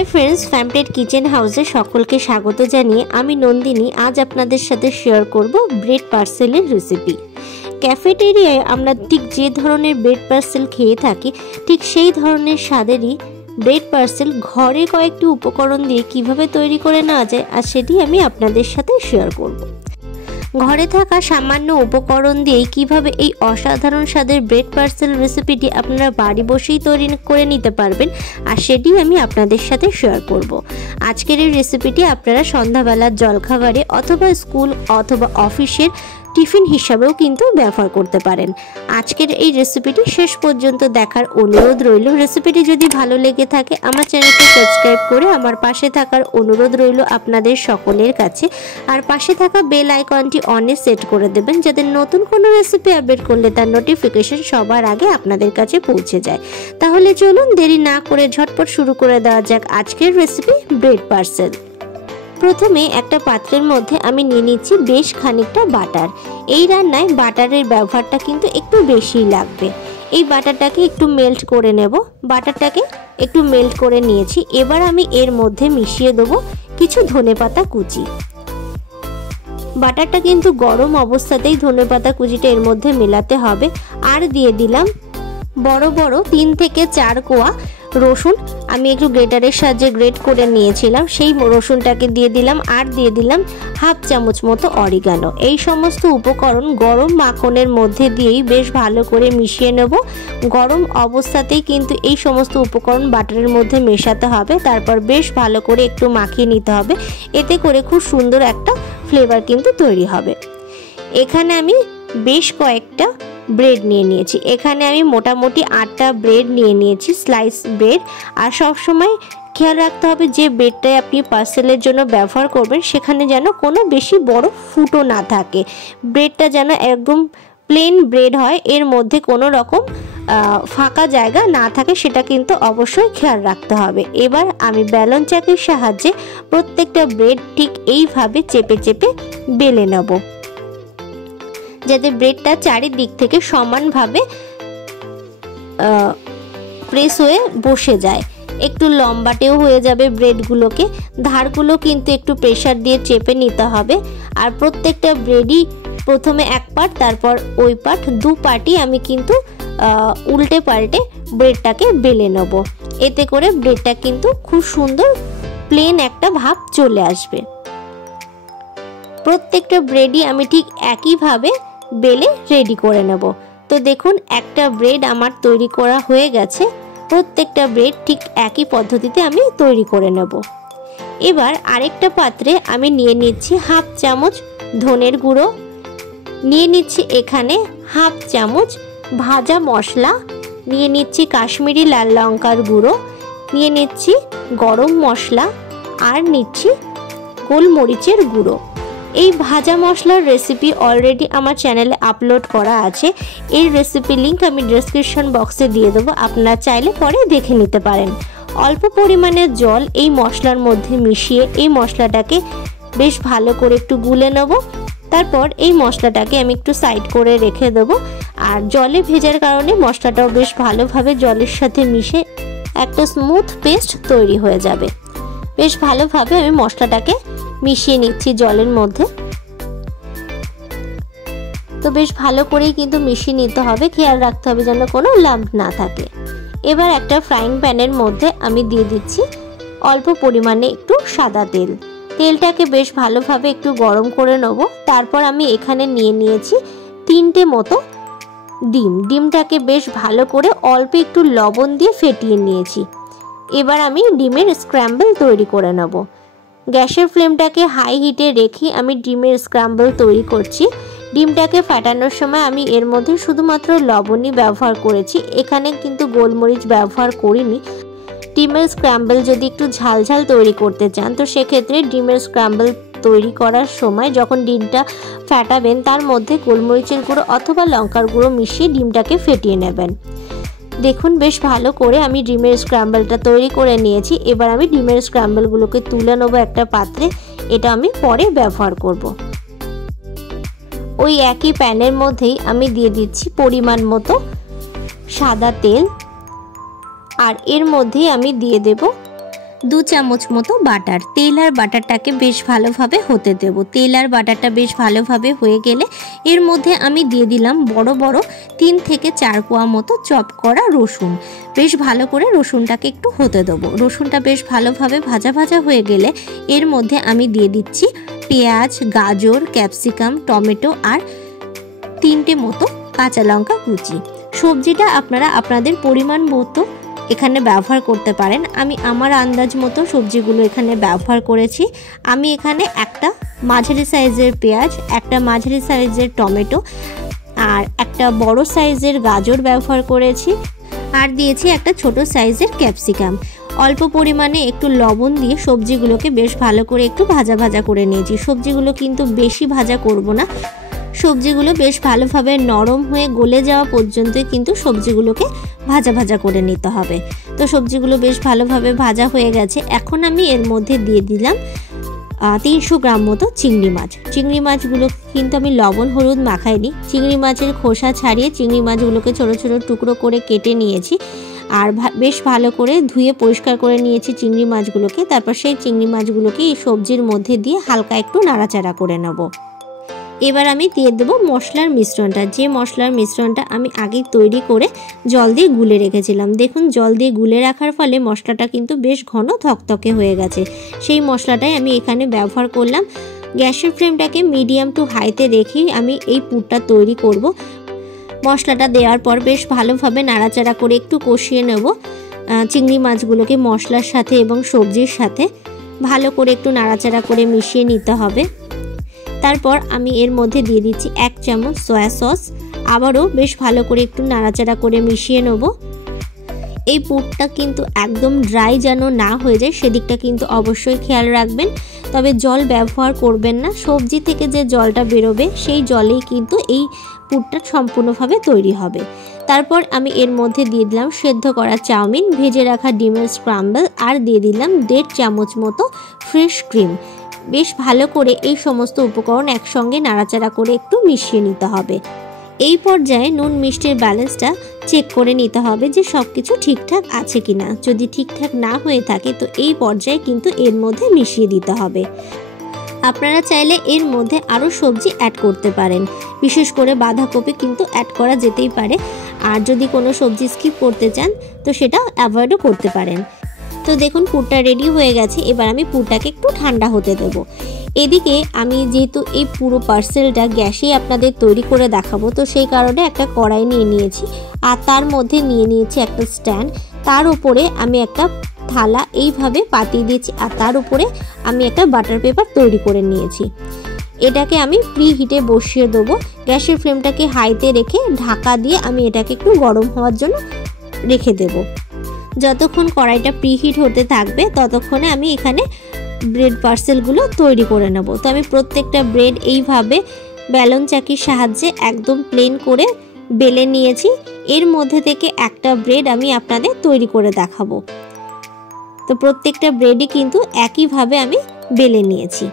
Hi friends, फैमप्लेट kitchen हाउसे सकलके स्वागत जानिए आमी नंदिनी आज आपनादेर साथे शेयर करब ब्रेड पार्सेलेर रेसिपि। कैफेटेरियाय आमरा ठीक जे धरनेर ब्रेड पार्सेल खेये थाकि ठीक सेई धरनेर स्वादेरई ब्रेड पार्सेल घरे कयेकटी उपकरण दिये किभाबे तैरी करे नेওয়া যায় আর সেটি আমি আপনাদের সাথে শেয়ার করব। घरे थाका सामान्य उपकरण दिए किभाबे এই অসাধারণ স্বাদের ব্রেড পার্সেল রেসিপিটি আপনারা বাড়ি বসেই তৈরি করে নিতে পারবেন আর সেটি আমি আপনাদের সাথে শেয়ার করব। আজকের এই রেসিপিটি আপনারা সন্ধ্যাবেলার জলখাবারে অথবা স্কুল অথবা অফিসের টিফিন হিসাবেও কিন্তু ব্যবহার করতে পারেন। আজকের এই রেসিপিটি শেষ পর্যন্ত দেখার অনুরোধ রইল। রেসিপিটি যদি ভালো লেগে থাকে আমার চ্যানেলকে সাবস্ক্রাইব করে আমার পাশে থাকার অনুরোধ রইল আপনাদের সকলের কাছে। আর পাশে থাকা বেল আইকনটি অনে সেট করে দেবেন যাতে নতুন কোনো রেসিপি আপডেট করলে তার নোটিফিকেশন সবার আগে আপনাদের কাছে পৌঁছে যায়। তাহলে চলুন দেরি না করে ঝটপট শুরু করে দেওয়া যাক আজকের রেসিপি ব্রেড পার্সেল। प्रथमे एक पात्रेर मध्य आमी निये निচ্ছি बेश खानिकटा बाटार। এই রান্নায় বাটারের ব্যবহারটা কিন্তু একটু বেশি লাগবে। এই বাটারটাকে একটু মেল্ট করে নেব। বাটারটাকে একটু মেল্ট করে নিয়েছি। এবার আমি এর মধ্যে মিশিয়ে দেব কিছু ধনেপাতা কুচি। বাটারটা কিন্তু গরম অবস্থাতেই ধনেপাতা কুচিটা এর মধ্যে মেলাতে হবে। আর দিয়ে দিলাম বড় বড় 3 থেকে 4 কোয়া রসুন। আমি একটু গ্রেটারের সাহায্যে গ্রেট করে নিয়েছিলাম, সেই রসুনটাকে দিয়ে দিলাম। আর দিয়ে দিলাম হাফ চামচ মতো অরিগানো। এই সমস্ত উপকরণ গরম মাখনের মধ্যে দিয়েই বেশ ভালো করে মিশিয়ে নেব। গরম অবস্থাতেই কিন্তু এই সমস্ত উপকরণ বাটারের মধ্যে মেশাতে হবে। তারপর বেশ ভালো করে একটু মাখিয়ে নিতে হবে। এতে করে খুব সুন্দর একটা ফ্লেভার কিন্তু তৈরি হবে। এখানে আমি বেশ কয়েকটা ব্রেড নিয়ে নিয়েছি। এখানে আমি মোটামুটি 8টা ব্রেড নিয়ে নিয়েছি, স্লাইস ব্রেড। আর সব সময় খেয়াল রাখতে হবে যে ব্রেডটাই আপনি পার্সেলের জন্য ব্যবহার করবেন সেখানে যেন কোনো বেশি বড় ফুটো না থাকে। ব্রেডটা যেন একদম প্লেন ব্রেড হয়, এর মধ্যে কোনো রকম ফাঁকা জায়গা না থাকে, সেটা কিন্তু অবশ্যই খেয়াল রাখতে হবে। এবার আমি বেলন চাকির সাহায্যে প্রত্যেকটা ব্রেড ঠিক এইভাবে চেপে চেপে বেলে নেব যাতে ব্রেডটা চারিদিক থেকে সমানভাবে প্রেস হয়ে বসে যায়। একটু লম্বাটেও হয়ে যাবে ব্রেডগুলোকে। ধারগুলো কিন্তু একটু প্রেসার দিয়ে চেপে নিতে হবে। আর প্রত্যেকটা ব্রেডই প্রথমে এক পার্ট তারপর ওই পার্ট, 2 পার্টই আমি কিন্তু উল্টে পাল্টে ব্রেডটাকে বেলে নেব। এতে করে ব্রেডটা কিন্তু খুব সুন্দর প্লেন একটা ভাব চলে আসবে। প্রত্যেকটা ব্রেডই আমি ঠিক একইভাবে বেলে রেডি করে নেব। তো দেখুন একটা ব্রেড আমার তৈরি করা হয়ে গেছে। প্রত্যেকটা ব্রেড ঠিক একই পদ্ধতিতে আমি তৈরি করে নেব। এবার আরেকটা পাত্রে আমি নিয়ে নিচ্ছি হাফ চামচ ধনের গুঁড়ো, নিয়ে নিচ্ছি এখানে হাফ চামচ ভাজা মশলা, নিয়ে নিচ্ছি কাশ্মীরি লাল লঙ্কার গুঁড়ো, নিয়ে নিচ্ছি গরম মশলা, আর নিচ্ছি গোলমরিচের গুঁড়ো। এই ভাজা মশলার রেসিপি অলরেডি আমার চ্যানেলে আপলোড করা আছে। এই রেসিপি লিংক আমি ডেসক্রিপশন বক্সে দিয়ে দেবো, আপনারা চাইলে পরে দেখে নিতে পারেন। অল্প পরিমাণে জল এই মশলার মধ্যে মিশিয়ে এই মশলাটাকে বেশ ভালো করে একটু গুলে নেব। তারপর এই মশলাটাকে আমি একটু সাইড করে রেখে দেবো। আর জলে ভেজার কারণে মশলাটাও বেশ ভালোভাবে জলের সাথে মিশে একটা স্মুথ পেস্ট তৈরি হয়ে যাবে। বেশ ভালোভাবে আমি মশলাটাকে মিশিয়ে নিচ্ছি জলের মধ্যে। তো বেশ ভালো করেই কিন্তু মিশিয়ে নিতে হবে, খেয়াল রাখতে হবে যেন কোনো লাম্প না থাকে। এবার একটা ফ্রাইং প্যানের মধ্যে আমি দিয়ে দিচ্ছি অল্প পরিমাণে একটু সাদা তেল। তেলটাকে বেশ ভালোভাবে একটু গরম করে নেব। তারপর আমি এখানে নিয়ে নিয়েছি 3টে মতো ডিম। ডিমটাকে বেশ ভালো করে অল্প একটু লবণ দিয়ে ফেটিয়ে নিয়েছি। এবার আমি ডিমের স্ক্র্যাম্বল তৈরি করে নেব। গ্যাসের ফ্লেমটাকে হাই হিটে রেখে আমি ডিমের স্ক্র্যাম্বল তৈরি করছি। ডিমটাকে ফাটানোর সময় আমি এর মধ্যে শুধুমাত্র লবণই ব্যবহার করেছি, এখানে কিন্তু গোলমরিচ ব্যবহার করিনি। ডিমের স্ক্র্যাম্বল যদি একটু ঝালঝাল তৈরি করতে চান তো সেক্ষেত্রে ডিমের স্ক্র্যাম্বল তৈরি করার সময় যখন ডিমটা ফাটাবেন তার মধ্যে গোলমরিচের গুঁড়ো অথবা লঙ্কার গুঁড়ো মিশিয়ে ডিমটাকে ফেটিয়ে নেবেন। দেখুন বেশ ভালো করে আমি ডিমের স্ক্র্যাম্বলটা তৈরি করে নিয়েছি। এবার আমি ডিমের স্ক্র্যাম্বলগুলোকে তুলে নেব একটা পাত্রে, এটা আমি পরে ব্যবহার করব। ওই একই প্যানের মধ্যেই আমি দিয়ে দিচ্ছি পরিমাণ মতো সাদা তেল। আর এর মধ্যে আমি দিয়ে দেব 2 চামচ মতো বাটার। তেল আর বাটারটাকে বেশ ভালোভাবে হতে দেব। তেল আর বাটারটা বেশ ভালোভাবে হয়ে গেলে এর মধ্যে আমি দিয়ে দিলাম বড় বড় 3 থেকে 4 কোয়া মতো চপ করা রসুন। বেশ ভালো করে রসুনটাকে একটু হতে দেবো। রসুনটা বেশ ভালোভাবে ভাজা ভাজা হয়ে গেলে এর মধ্যে আমি দিয়ে দিচ্ছি পেঁয়াজ, গাজর, ক্যাপসিকাম, টমেটো আর 3টে মতো কাঁচা লঙ্কা কুচি। সবজিটা আপনারা আপনাদের পরিমাণ মতো এখানে ব্যবহার করতে পারেন। আমি আমার আন্দাজ মতো সবজিগুলো এখানে ব্যবহার করেছি। আমি এখানে একটা মাঝারি সাইজের পেঁয়াজ, একটা মাঝারি সাইজের টমেটো আর একটা বড় সাইজের গাজর ব্যবহার করেছি, আর দিয়েছি একটা ছোট সাইজের ক্যাপসিকাম। অল্প পরিমাণে একটু লবণ দিয়ে সবজিগুলোকে বেশ ভালো করে একটু ভাজা ভাজা করে নিয়েছি। সবজিগুলো কিন্তু বেশি ভাজা করব না, সবজিগুলো বেশ ভালোভাবে নরম হয়ে গলে যাওয়া পর্যন্ত কিন্তু সবজিগুলোকে ভাজা ভাজা করে নিতে হবে। তো সবজিগুলো বেশ ভালোভাবে ভাজা হয়ে গেছে। এখন আমি এর মধ্যে দিয়ে দিলাম 300 গ্রাম মতো চিংড়ি মাছ। চিংড়ি মাছগুলো কিন্তু আমি লবণ হলুদ মাখাইনি। চিংড়ি মাছের খোসা ছাড়িয়ে চিংড়ি মাছগুলোকে ছোট ছোট টুকরো করে কেটে নিয়েছি আর বেশ ভালো করে ধুয়ে পরিষ্কার করে নিয়েছি চিংড়ি মাছগুলোকে। তারপর সেই চিংড়ি মাছগুলোকে এই সবজির মধ্যে দিয়ে হালকা একটু নাড়াচাড়া করে নেব। এবার আমি দিয়ে দেবো মশলার মিশ্রণটা। যে মশলার মিশ্রণটা আমি আগে তৈরি করে জল দিয়ে গুলে রেখেছিলাম। দেখুন, জল দিয়ে গুলে রাখার ফলে মশলাটা কিন্তু বেশ ঘন থকথকে হয়ে গেছে। সেই মশলাটাই আমি এখানে ব্যবহার করলাম। গ্যাসের ফ্লেমটাকে মিডিয়াম টু হাইতে রেখেই আমি এই পুরটা তৈরি করব। মশলাটা দেওয়ার পর বেশ ভালোভাবে নাড়াচাড়া করে একটু কষিয়ে নেব। চিংড়ি মাছগুলোকে মশলার সাথে এবং সবজির সাথে ভালো করে একটু নাড়াচাড়া করে মিশিয়ে নিতে হবে। তারপর আমি এর মধ্যে দিয়ে দিচ্ছি 1 চামচ সয়া সস। আবারও বেশ ভালো করে একটু নাড়াচাড়া করে মিশিয়ে নেব। এই পুরটা কিন্তু একদম ড্রাই যেন না হয়ে যায় সেদিকটা কিন্তু অবশ্যই খেয়াল রাখবেন। তবে জল ব্যবহার করবেন না, সবজি থেকে যে জলটা বেরোবে সেই জলেই কিন্তু এই পুরটা সম্পূর্ণভাবে তৈরি হবে। তারপর আমি এর মধ্যে দিয়ে দিলাম সেদ্ধ করা চাউমিন, ভেজে রাখা ডিমের স্ক্রাম্বল আর দিয়ে দিলাম 1.5 চামচ মতো ফ্রেশ ক্রিম। বেশ ভালো করে এই সমস্ত উপকরণ একসঙ্গে নাড়াচাড়া করে একটু মিশিয়ে নিতে হবে। এই পর্যায়ে নুন মিষ্টির ব্যালেন্সটা চেক করে নিতে হবে যে সব কিছু ঠিকঠাক আছে কিনা। যদি ঠিকঠাক না হয়ে থাকে তো এই পর্যায়ে কিন্তু এর মধ্যে মিশিয়ে দিতে হবে। আপনারা চাইলে এর মধ্যে আরও সবজি অ্যাড করতে পারেন, বিশেষ করে বাঁধাকপি কিন্তু অ্যাড করা যেতেই পারে। আর যদি কোনো সবজি স্কিপ করতে চান তো সেটা অ্যাভয়েডও করতে পারেন। তো দেখুন, পুরটা রেডি হয়ে গেছে। এবার আমি পুরটাকে একটু ঠান্ডা হতে দেব। এদিকে আমি যেহেতু এই পুরো পার্সেলটা গ্যাসেই আপনাদের তৈরি করে দেখাবো, তো সেই কারণে একটা কড়াই নিয়ে নিয়েছি আর তার মধ্যে নিয়ে নিয়েছি একটা স্ট্যান্ড। তার উপরে আমি একটা থালা এইভাবে পাতিয়ে দিয়েছি আর তার উপরে আমি একটা বাটার পেপার তৈরি করে নিয়েছি। এটাকে আমি প্রি হিটে বসিয়ে দেবো। গ্যাসের ফ্লেমটাকে হাইতে রেখে ঢাকা দিয়ে আমি এটাকে একটু গরম হওয়ার জন্য রেখে দেবো। যতক্ষণ কড়াইটা প্রিহিট হতে থাকবে ততক্ষণে আমি এখানে ব্রেড পার্সেলগুলো তৈরি করে নেব। তো আমি প্রত্যেকটা ব্রেড এইভাবে বেলন চাকির সাহায্যে একদম প্লেন করে বেলে নিয়েছি। এর মধ্যে থেকে একটা ব্রেড আমি আপনাদের তৈরি করে দেখাবো। তো প্রত্যেকটা ব্রেডই কিন্তু একইভাবে আমি বেলে নিয়েছি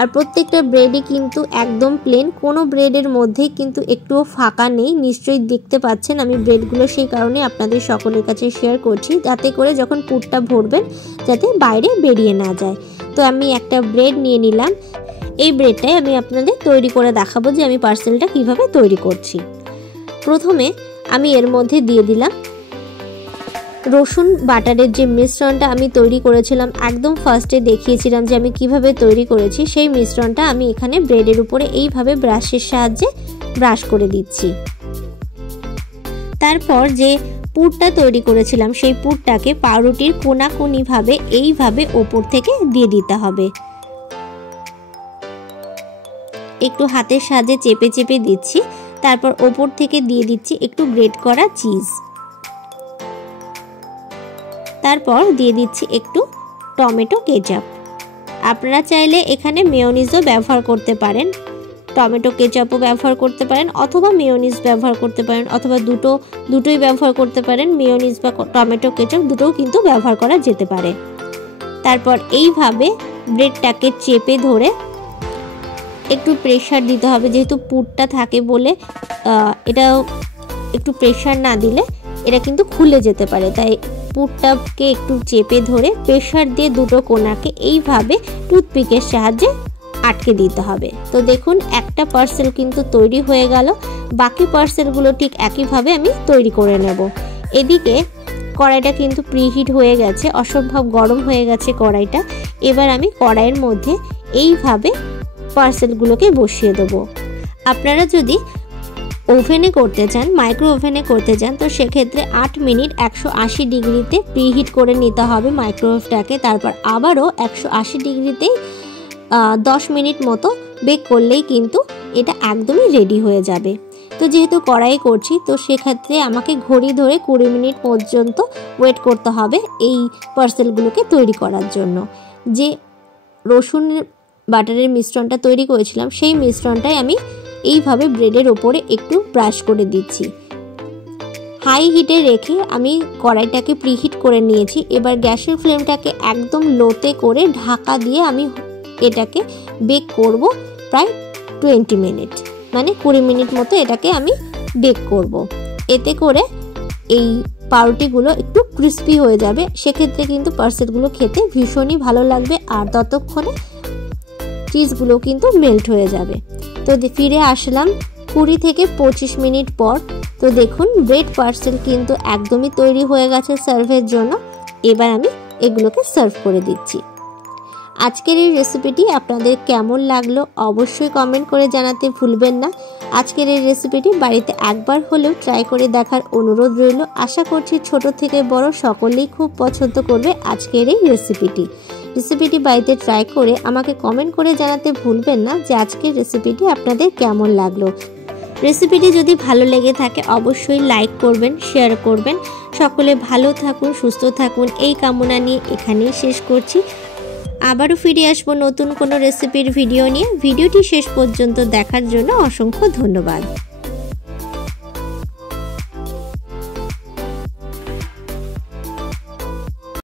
আর প্রত্যেকটা ব্রেডই কিন্তু একদম প্লেন, কোনো ব্রেডের মধ্যেই কিন্তু একটুও ফাঁকা নেই। নিশ্চয়ই দেখতে পাচ্ছেন আমি ব্রেডগুলো, সেই কারণে আপনাদের সকলের কাছে শেয়ার করছি যাতে করে যখন পুরটা ভরবেন যাতে বাইরে বেরিয়ে না যায়। তো আমি একটা ব্রেড নিয়ে নিলাম। এই ব্রেডটাই আমি আপনাদের তৈরি করে দেখাবো যে আমি পার্সেলটা কিভাবে তৈরি করছি। প্রথমে আমি এর মধ্যে দিয়ে দিলাম রসুন বাটারের যে মিশ্রণটা আমি তৈরি করেছিলাম, একদম ফার্স্টে দেখিয়েছিলাম যে আমি কিভাবে তৈরি করেছি, সেই মিশ্রণটা আমি এখানে ব্রেডের উপরে এইভাবে ব্রাশের সাহায্যে ব্রাশ করে দিচ্ছি। তারপর যে পুরটা তৈরি করেছিলাম সেই পুরটাকে পাউরুটির কোনাকুনিভাবে এইভাবে ওপর থেকে দিয়ে দিতে হবে। একটু হাতের সাহায্যে চেপে চেপে দিচ্ছি। তারপর ওপর থেকে দিয়ে দিচ্ছি একটু গ্রেট করা চিজ। তারপর দিয়ে দিচ্ছি একটু টমেটো কেচাপ। আপনারা চাইলে এখানে মেয়োনিজও ব্যবহার করতে পারেন, টমেটো কেচাপও ব্যবহার করতে পারেন অথবা মেয়োনিজ ব্যবহার করতে পারেন, অথবা দুটোই ব্যবহার করতে পারেন। মেয়োনিজ বা টমেটো কেচাপ দুটোও কিন্তু ব্যবহার করা যেতে পারে। তারপর এইভাবে ব্রেডটাকে চেপে ধরে একটু প্রেশার দিতে হবে, যেহেতু পুরটা থাকে বলে এটা একটু প্রেশার না দিলে এটা কিন্তু খুলে যেতে পারে, তাই পুরটাকে একটু চেপে ধরে প্রেসার দিয়ে দুটো কোণাকে এইভাবে টুথপিকের সাহায্যে আটকে দিতে হবে। তো দেখুন একটা পার্সেল কিন্তু তৈরি হয়ে গেল। বাকি পার্সেলগুলো ঠিক একইভাবে আমি তৈরি করে নেব। এদিকে কড়াইটা কিন্তু প্রিহিট হয়ে গেছে, অসম্ভব গরম হয়ে গেছে কড়াইটা। এবার আমি কড়াইয়ের মধ্যে এইভাবে পার্সেলগুলোকে বসিয়ে দেবো। আপনারা যদি ওভেনে করতে চান, মাইক্রো ওভেনে করতে চান, তো সেক্ষেত্রে 8 মিনিট 180 ডিগ্রিতে প্রিহিট করে নিতে হবে মাইক্রোওয়েভটাকে। তারপর আবারও 180 ডিগ্রিতে 10 মিনিট মতো বেক করলেই কিন্তু এটা একদমই রেডি হয়ে যাবে। তো যেহেতু কড়াই করছি, তো সেক্ষেত্রে আমাকে ঘড়ি ধরে 20 মিনিট পর্যন্ত ওয়েট করতে হবে এই পার্সেলগুলোকে তৈরি করার জন্য। যে রসুন বাটারের মিশ্রণটা তৈরি করেছিলাম, সেই মিশ্রণটাই আমি এইভাবে ব্রেডের ওপরে একটু ব্রাশ করে দিচ্ছি। হাই হিটে রেখে আমি কড়াইটাকে প্রিহিট করে নিয়েছি। এবার গ্যাসের ফ্লেমটাকে একদম লোতে করে ঢাকা দিয়ে আমি এটাকে বেক করব প্রায় 20 মিনিট, মানে 20 মিনিট মতো এটাকে আমি বেক করব। এতে করে এই পাউরুটিগুলো একটু ক্রিস্পি হয়ে যাবে, সেক্ষেত্রে কিন্তু পার্সেলগুলো খেতে ভীষণই ভালো লাগবে। আর ততক্ষণে চিজগুলো কিন্তু মেল্ট হয়ে যাবে। তো ফিরে আসলাম 20 থেকে 25 মিনিট পর। তো দেখুন ব্রেড পার্সেল কিন্তু একদমই তৈরি হয়ে গেছে সার্ভের জন্য। এবার আমি এগুলোকে সার্ভ করে দিচ্ছি। আজকের এই রেসিপিটি আপনাদের কেমন লাগলো অবশ্যই কমেন্ট করে জানাতে ভুলবেন না। আজকের এই রেসিপিটি বাড়িতে একবার হলেও ট্রাই করে দেখার অনুরোধ রইল। আশা করছি ছোট থেকে বড় সকলেই খুব পছন্দ করবে আজকের এই রেসিপিটি বাড়িতে ট্রাই করে আমাকে কমেন্ট করে জানাতে ভুলবেন না যে আজকের রেসিপিটি আপনাদের কেমন লাগলো। রেসিপিটি যদি ভালো লেগে থাকে অবশ্যই লাইক করবেন, শেয়ার করবেন। সকলে ভালো থাকুন, সুস্থ থাকুন এই কামনা নিয়ে এখানেই শেষ করছি। আবারও ফিরে আসবো নতুন কোনো রেসিপির ভিডিও নিয়ে। ভিডিওটি শেষ পর্যন্ত দেখার জন্য অসংখ্য ধন্যবাদ।